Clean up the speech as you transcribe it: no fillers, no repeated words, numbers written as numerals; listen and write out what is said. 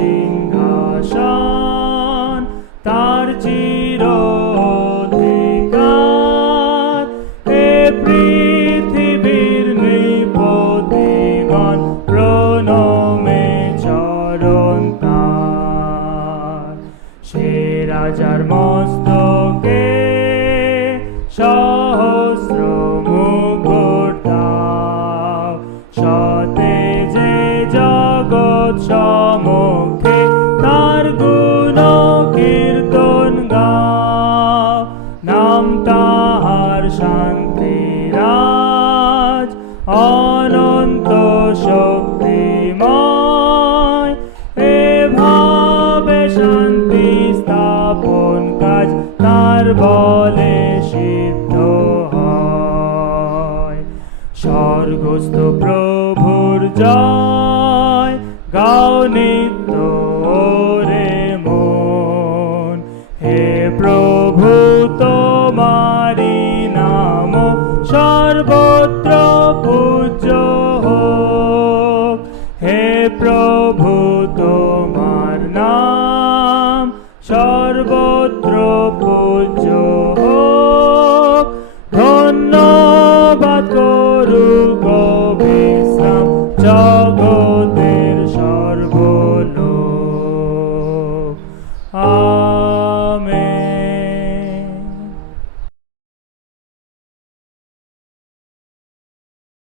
সিংহাসন, তার চির অধিকার। এ পৃথিবীর নৃপতিগণ প্রণমে চরণ তার। সে রাজার মস্তকে সহস্র মুকুট দাও, সতেজে জগৎ সম্মুখে তার গুণ কীর্তন গাও। নাম তাহার শান্তিরাজ, অনন্ত শক্তিময়। এভাবে শান্তি স্থাপন কাজ তার বলে সিদ্ধ হয়। স্বর্গস্থ প্রভুর জয় গাও নিত্য